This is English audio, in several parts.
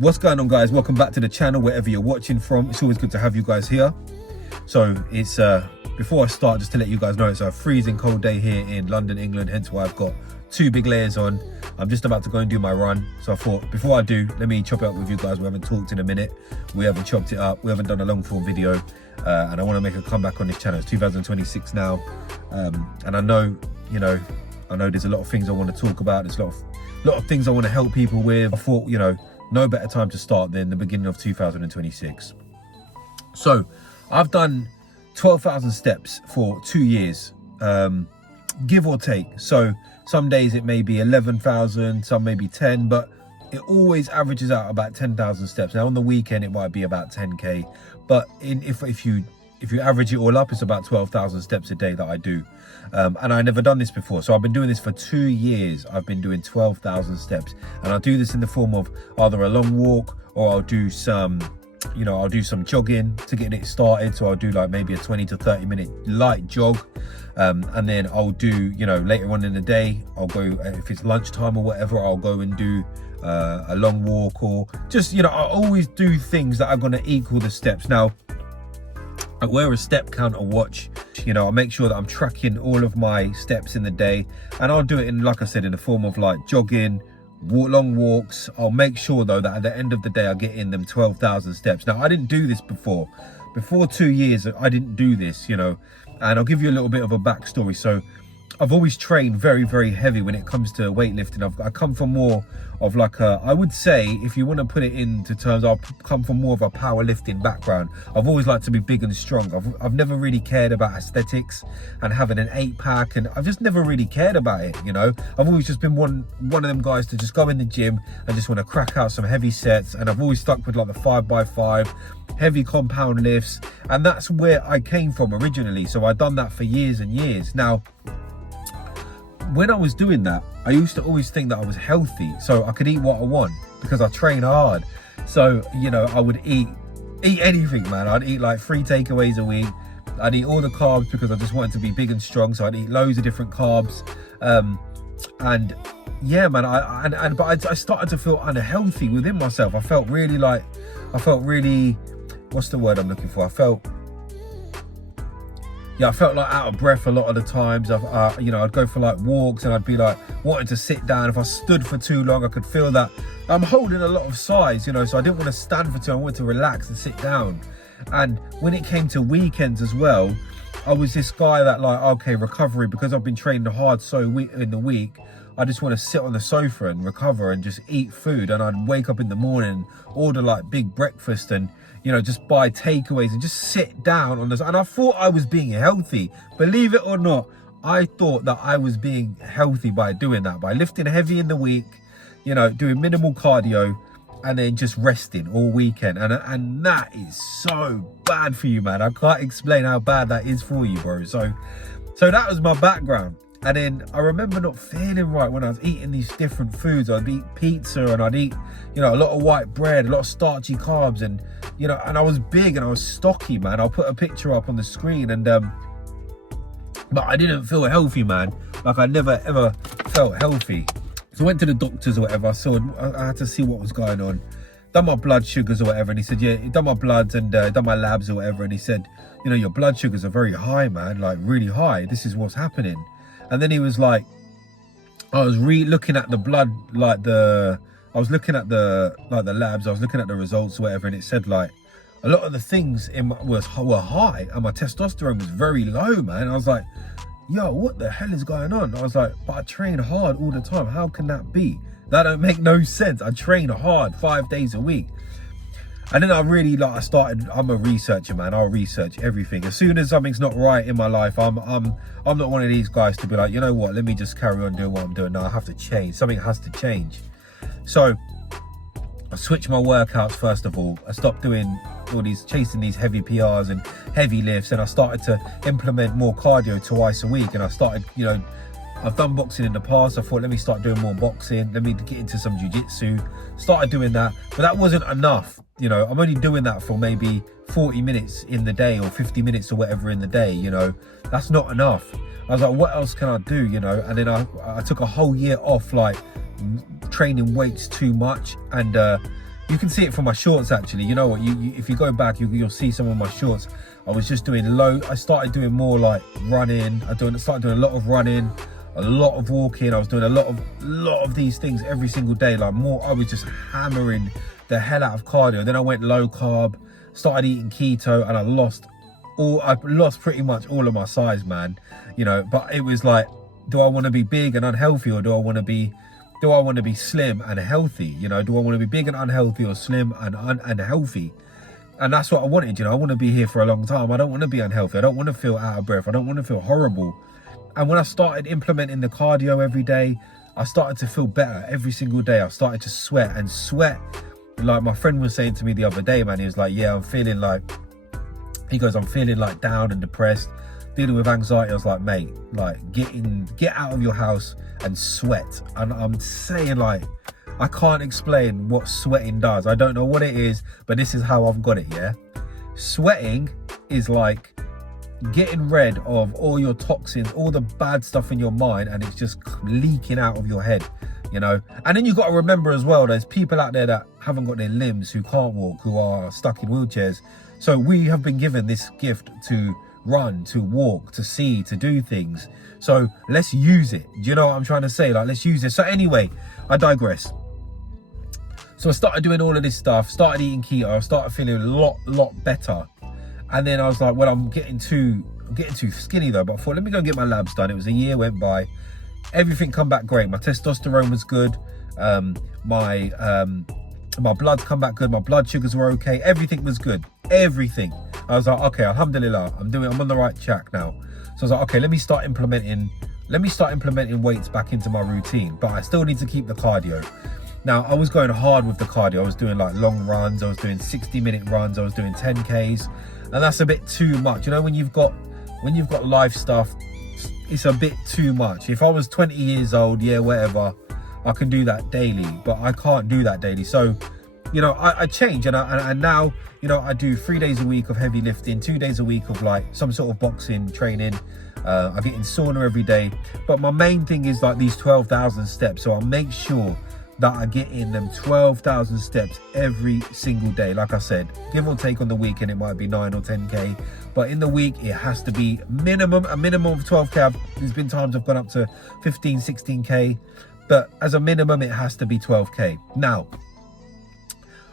What's going on, guys? Welcome back to the channel, wherever you're watching from. It's always good to have you guys here. So it's before I start, just to let you guys know, it's a freezing cold day here in London, England, hence why I've got two big layers on. I'm just about to go and do my run, so I thought before I do, let me chop it up with you guys. We haven't talked in a minute, we haven't chopped it up, we haven't done a long form video, and I want to make a comeback on this channel. It's 2026 now, and I know there's a lot of things I want to talk about. There's a lot of things I want to help people with. I thought, no better time to start than the beginning of 2026. So I've done 12,000 steps for 2 years, give or take. So some days it may be 11,000, some may be 10, but it always averages out about 10,000 steps. Now on the weekend it might be about 10k, but if you average it all up, it's about 12,000 steps a day that I do. And I never done this before, so I've been doing this for 2 years. I've been doing 12,000 steps, and I'll do this in the form of either a long walk, or I'll do some jogging to get it started. So I'll do like maybe a 20 to 30 minute light jog, and then I'll do, later on in the day, I'll go, if it's lunchtime or whatever, I'll go and do a long walk, or just, I always do things that are going to equal the steps. Now I wear a step counter watch. I make sure that I'm tracking all of my steps in the day, and I'll do it in, like I said, in the form of like jogging, long walks. I'll make sure though that at the end of the day I get in them 12,000 steps. Now I didn't do this before 2 years. I didn't do this, and I'll give you a little bit of a backstory. So I've always trained very, very heavy when it comes to weightlifting. I come from more of like I would say, if you want to put it into terms, I've come from more of a powerlifting background. I've always liked to be big and strong. I've never really cared about aesthetics and having an 8-pack, and I've just never really cared about it, I've always just been one of them guys to just go in the gym and just want to crack out some heavy sets, and I've always stuck with like the 5x5, heavy compound lifts, and that's where I came from originally. So I've done that for years and years. Now, when I was doing that, I used to always think that I was healthy, so I could eat what I want because I train hard. So, I would eat anything, man. I'd eat like 3 takeaways a week. I'd eat all the carbs because I just wanted to be big and strong. So I'd eat loads of different carbs. And yeah, man, but I started to feel unhealthy within myself. I felt really, what's the word I'm looking for? I felt like out of breath a lot of the times. I'd go for like walks and I'd be like wanting to sit down. If I stood for too long, I could feel that I'm holding a lot of size, so I didn't want to stand for too long. I wanted to relax and sit down. And when it came to weekends as well, I was this guy that like, okay, recovery, because I've been training hard in the week, I just want to sit on the sofa and recover and just eat food. And I'd wake up in the morning, order like big breakfast, and just buy takeaways and just sit down on this. And I thought I was being healthy. Believe it or not, I thought that I was being healthy by doing that, by lifting heavy in the week, doing minimal cardio, and then just resting all weekend. And that is so bad for you, man. I can't explain how bad that is for you, bro. So that was my background. And then I remember not feeling right when I was eating these different foods. I'd eat pizza and I'd eat, a lot of white bread, a lot of starchy carbs, and and I was big and I was stocky, man. I'll put a picture up on the screen, and but I didn't feel healthy, man. Like I never ever felt healthy. So I went to the doctors or whatever. I had to see what was going on. Done my blood sugars or whatever, and he said, yeah, done my bloods and done my labs or whatever, and he said, your blood sugars are very high, man, like really high. This is what's happening. And then he was like, I was looking at the blood, I was looking at the labs, I was looking at the results or whatever, and it said like a lot of the things were high, and my testosterone was very low, man. I was like, yo, what the hell is going on? I was like, but I train hard all the time. How can that be? That don't make no sense. I train hard 5 days a week. And then I'm a researcher, man. I'll research everything. As soon as something's not right in my life, I'm not one of these guys to be like, you know what, let me just carry on doing what I'm doing. No, I have to change. Something has to change. So I switched my workouts first of all. I stopped doing chasing these heavy PRs and heavy lifts, and I started to implement more cardio twice a week. And I started, I've done boxing in the past. I thought, let me start doing more boxing. Let me get into some jiu-jitsu. Started doing that, but that wasn't enough. I'm only doing that for maybe 40 minutes in the day or 50 minutes or whatever in the day. That's not enough. I was like, what else can I do? And then I took a whole year off, like training weights too much, and You can see it from my shorts actually. You know what, if you go back, you'll see some of my shorts. I was just doing I started doing more like running. I started doing a lot of running, a lot of walking. I was doing a lot of these things every single day. Like I was just hammering the hell out of cardio. Then I went low carb, started eating keto, and I lost pretty much all of my size, man. You know, but it was like, do I want to be big and unhealthy, or do I want to be slim and healthy? You know, do I want to be big and unhealthy, or slim and unhealthy? And that's what I wanted. You know, I want to be here for a long time. I don't want to be unhealthy. I don't want to feel out of breath. I don't want to feel horrible. And when I started implementing the cardio every day, I started to feel better every single day. I started to sweat. Like my friend was saying to me the other day, man, he was like, yeah, I'm feeling like down and depressed, dealing with anxiety. I was like, mate, like get out of your house and sweat. And I'm saying, like, I can't explain what sweating does. I don't know what it is, but this is how I've got it, yeah? Sweating is like getting rid of all your toxins, all the bad stuff in your mind, and it's just leaking out of your head, you know? And then you've got to remember as well, there's people out there that haven't got their limbs, who can't walk, who are stuck in wheelchairs. So we have been given this gift to run, to walk, to see, to do things. So let's use it. Do you know what I'm trying to say? Like, let's use it. So anyway, I digress. So I started doing all of this stuff, started eating keto, I started feeling a lot better. And then I was like, well, I'm getting too skinny though. But I thought, let me go and get my labs done. It was a year went by, everything come back great. My testosterone was good. My blood come back good. My blood sugars were okay. Everything was good. Everything. I was like, okay, alhamdulillah, I'm on the right track now. So I was like, okay, let me start implementing weights back into my routine, but I still need to keep the cardio. Now, I was going hard with the cardio. I was doing like long runs. I was doing 60-minute runs. I was doing 10Ks, and that's a bit too much. You know, when you've got life stuff, it's a bit too much. If I was 20 years old, yeah, whatever, I can do that daily, but I can't do that daily. So, you know, I change, and now, you know, I do 3 days a week of heavy lifting, 2 days a week of like some sort of boxing training. I get in sauna every day, but my main thing is like these 12,000 steps. So I'll make sure that I get in them 12,000 steps every single day. Like I said, give or take on the weekend, it might be 9 or 10K, but in the week, it has to be a minimum of 12K. There's been times I've gone up to 15, 16K, but as a minimum, it has to be 12K. Now,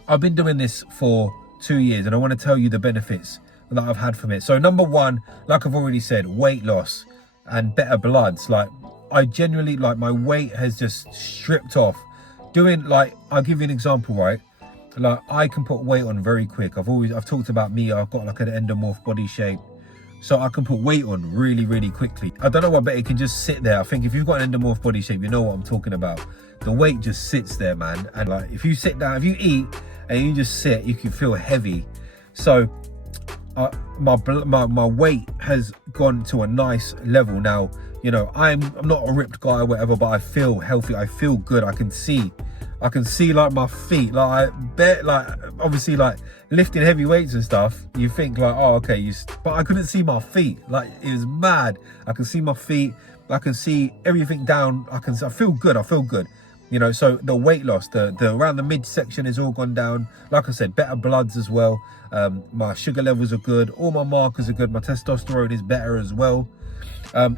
I've been doing this for 2 years, and I want to tell you the benefits that I've had from it. So number one, like I've already said, weight loss and better bloods. Like, I genuinely, like, my weight has just stripped off. I'll give you an example, right? Like, I can put weight on very quick. I've talked about me, I've got like an endomorph body shape. So I can put weight on really, really quickly. I don't know what, but it can just sit there. I think if you've got an endomorph body shape, you know what I'm talking about. The weight just sits there, man. And like, if you sit down, if you eat and you just sit, you can feel heavy. So my weight has gone to a nice level now. You know, I'm not a ripped guy or whatever, but I feel healthy. I feel good. I can see like my feet. Like, I bet, like, obviously, like lifting heavy weights and stuff, you think like, oh, okay, but I couldn't see my feet. Like, it was mad. I can see my feet. I can see everything down. I feel good. I feel good. You know, so the weight loss, the around the midsection has all gone down. Like I said, better bloods as well. My sugar levels are good. All my markers are good. My testosterone is better as well.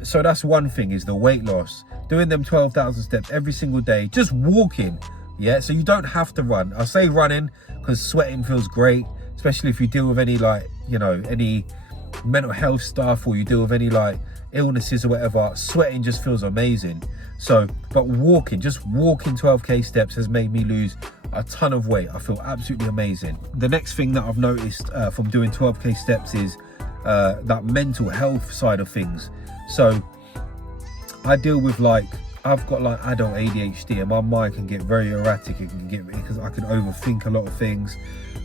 So that's one thing, is the weight loss. Doing them 12,000 steps every single day, just walking. Yeah, so you don't have to run. I say running because sweating feels great, especially if you deal with any, like, you know, any mental health stuff, or you deal with any like illnesses or whatever. Sweating just feels amazing. So, but just walking 12K steps has made me lose a ton of weight. I feel absolutely amazing. The next thing that I've noticed from doing 12K steps is that mental health side of things. So I deal with, like, I've got like adult ADHD, and my mind can get very erratic. It can get, because I can overthink a lot of things.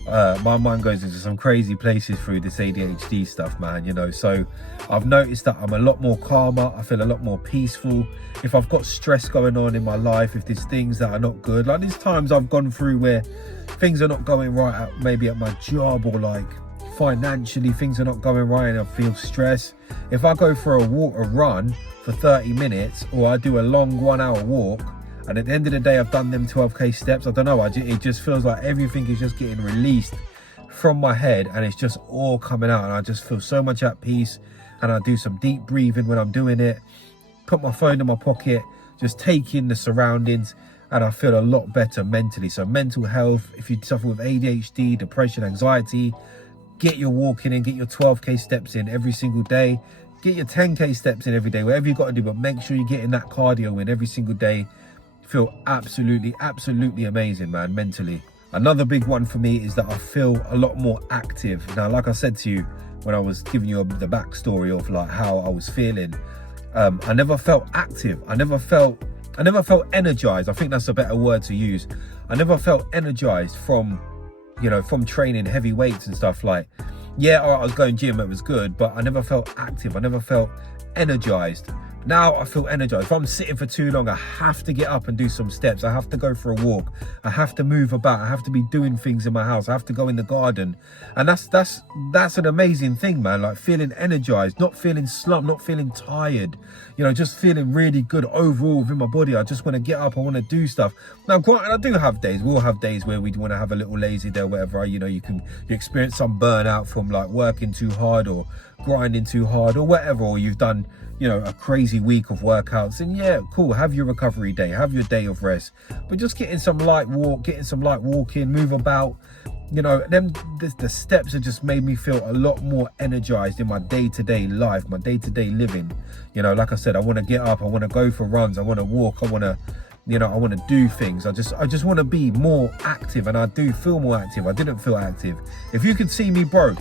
My mind goes into some crazy places through this ADHD stuff, man, you know. So I've noticed that I'm a lot more calmer. I feel a lot more peaceful. If I've got stress going on in my life, if there's things that are not good, like there's times I've gone through where things are not going right maybe at my job, or like financially things are not going right, and I feel stress. If I go for a run for 30 minutes, or I do a long 1 hour walk, And at the end of the day, I've done them 12k steps. I don't know, it just feels like everything is just getting released from my head, and it's just all coming out, and I just feel so much at peace. And I do some deep breathing when I'm doing it, put my phone in my pocket, just take in the surroundings, and I feel a lot better mentally. So mental health, if you suffer with ADHD, depression, anxiety, get your walking in, get your 12k steps in every single day, get your 10k steps in every day, whatever you got to do, but make sure you're getting that cardio in every single day. Feel absolutely amazing, man, mentally. Another big one for me is that I feel a lot more active. Now, like I said to you when I was giving you the backstory of like how I was feeling, I never felt active. I never felt energized. I think that's a better word to use. I never felt energized from, you know, from training heavy weights and stuff. Like, yeah, all right, I was going gym, it was good, but I never felt active. I never felt energized. Now I feel energized. If I'm sitting for too long, I have to get up and do some steps. I have to go for a walk. I have to move about. I have to be doing things in my house. I have to go in the garden. And that's an amazing thing, man. Like feeling energized, not feeling slumped, not feeling tired, you know, just feeling really good overall within my body. I just want to get up. I want to do stuff. Now, granted, I do have days. We'll have days where we want to have a little lazy day or whatever. You know, you experience some burnout from like working too hard or grinding too hard or whatever, or you've done, you know, a crazy week of workouts, and yeah, cool, have your recovery day, have your day of rest, but just getting some light walking, move about, you know, the steps have just made me feel a lot more energized in my day-to-day life, my day-to-day living. You know, like I said, I want to get up, I want to go for runs, I want to walk, I want to, you know, I want to do things. I just want to be more active, and I do feel more active. I didn't feel active. If you could see me, bro,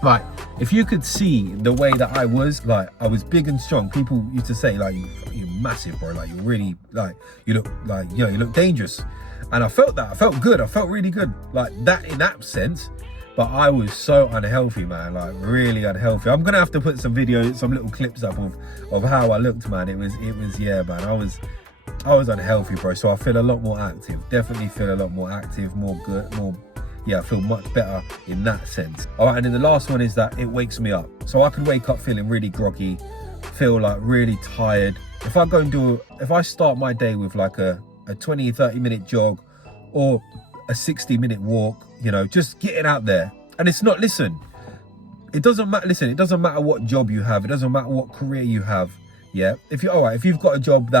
like, if you could see the way that I was big and strong. People used to say, like, you're massive, bro. Like, you're really, like, you look like, you know, you look dangerous. And I felt that. I felt good. I felt really good, like that in that sense. But I was so unhealthy, man, like really unhealthy. I'm gonna have to put some videos, some little clips up of how I looked, man. It was, yeah, man. I was unhealthy, bro. So I feel a lot more active. Definitely feel a lot more active, more good, more. Yeah, I feel much better in that sense. All right, and then the last one is that it wakes me up. So I can wake up feeling really groggy, feel like really tired. If I start my day with like a 20, 30-minute jog or a 60-minute walk, you know, just getting out there. And it's not, it doesn't matter what job you have. It doesn't matter what career you have. Yeah, if you've got a job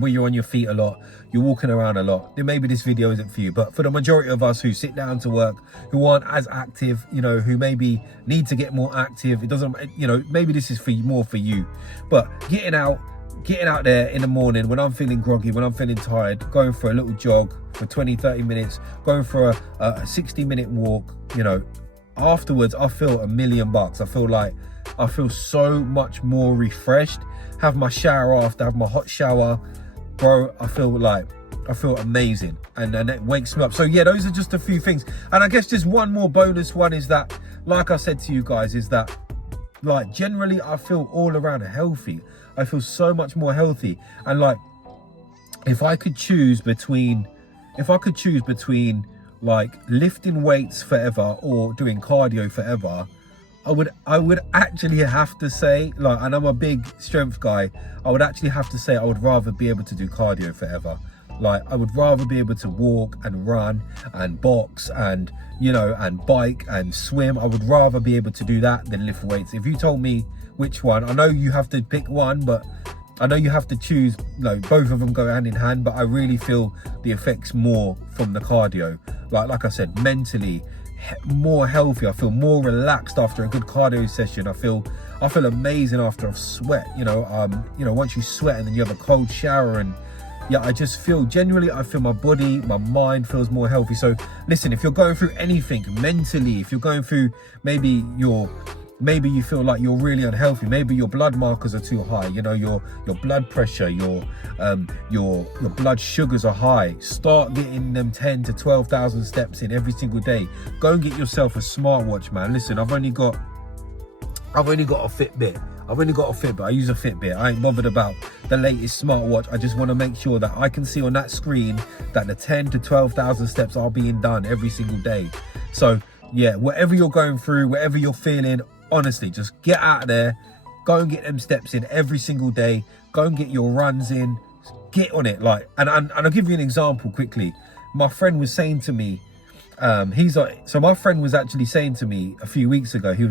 where you're on your feet a lot, you're walking around a lot, then maybe this video isn't for you. But for the majority of us who sit down to work, who aren't as active, you know, who maybe need to get more active, it doesn't, you know, maybe this is more for you. But getting out there in the morning when I'm feeling groggy, when I'm feeling tired, going for a little jog for 20, 30 minutes, going for a 60-minute walk, you know, afterwards I feel $1,000,000. I feel so much more refreshed. Have my shower after, have my hot shower, bro. I feel amazing, and it wakes me up. So yeah, those are just a few things. And I guess just one more bonus one is that, like I said to you guys, is that like generally I feel all around healthy. I feel so much more healthy. And like if I could choose between like lifting weights forever or doing cardio forever, I would actually have to say, like, and I'm a big strength guy, I would actually have to say I would rather be able to do cardio forever. Like, I would rather be able to walk and run and box and, you know, and bike and swim. I would rather be able to do that than lift weights. If you told me which one, I know you have to pick one, but I know you have to choose, like, both of them go hand in hand, but I really feel the effects more from the cardio. Like I said, mentally, more healthy. I feel more relaxed after a good cardio session. I feel amazing after I've sweat. You know, once you sweat and then you have a cold shower, and yeah, I just feel generally, I feel my body, my mind feels more healthy. So listen, if you're going through anything mentally, if you're going through maybe you feel like you're really unhealthy, maybe your blood markers are too high, you know, your blood pressure, your blood sugars are high, start getting them 10 to 12,000 steps in every single day. Go and get yourself a smartwatch, man. Listen, I've only got a Fitbit. I use a Fitbit. I ain't bothered about the latest smartwatch. I just want to make sure that I can see on that screen that the 10 to 12,000 steps are being done every single day. So yeah, whatever you're going through, whatever you're feeling, honestly, just get out there, go and get them steps in every single day, go and get your runs in, get on it. Like, and I'll give you an example quickly. My friend was saying to me, my friend was actually saying to me a few weeks ago, he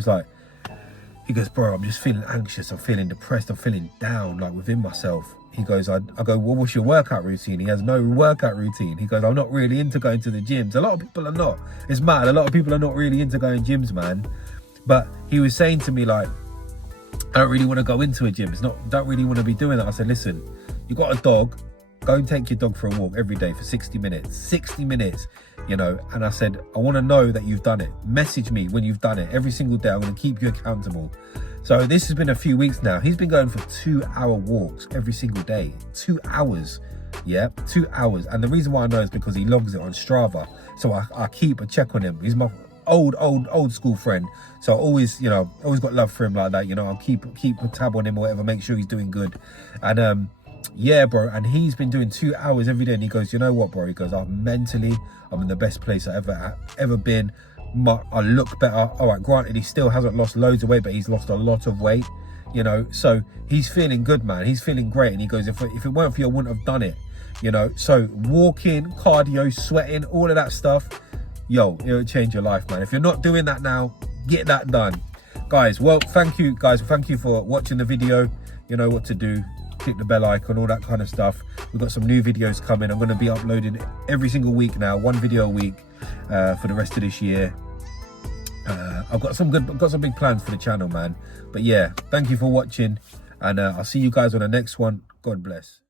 goes, bro, I'm just feeling anxious, I'm feeling depressed, I'm feeling down, like within myself. He goes, I go, well, what's your workout routine? He has no workout routine. He goes, I'm not really into going to the gyms. A lot of people are not. It's mad. A lot of people are not really into going gyms, man. But he was saying to me, like, I don't really want to go into a gym. Don't really want to be doing that. I said, listen, you got a dog. Go and take your dog for a walk every day for 60 minutes. 60 minutes, you know. And I said, I want to know that you've done it. Message me when you've done it. Every single day, I'm going to keep you accountable. So this has been a few weeks now. He's been going for 2-hour walks every single day. 2 hours. Yeah, 2 hours. And the reason why I know is because he logs it on Strava. So I keep a check on him. He's my old school friend. So I always, you know, always got love for him like that. You know, I'll keep a tab on him or whatever, make sure he's doing good. And yeah, bro, and he's been doing 2 hours every day. And he goes, you know what, bro? He goes, I'm in the best place I've ever been. I look better. All right, granted, he still hasn't lost loads of weight, but he's lost a lot of weight, you know. So he's feeling good, man. He's feeling great. And he goes, if it weren't for you, I wouldn't have done it, you know. So walking, cardio, sweating, all of that stuff, yo, it'll change your life, man. If you're not doing that now, get that done, guys. Well, thank you, guys. Thank you for watching the video. You know what to do. Click the bell icon, all that kind of stuff. We've got some new videos coming. I'm going to be uploading every single week now, 1 video a week for the rest of this year. I've got some big plans for the channel, man. But yeah, thank you for watching, and I'll see you guys on the next one. God bless.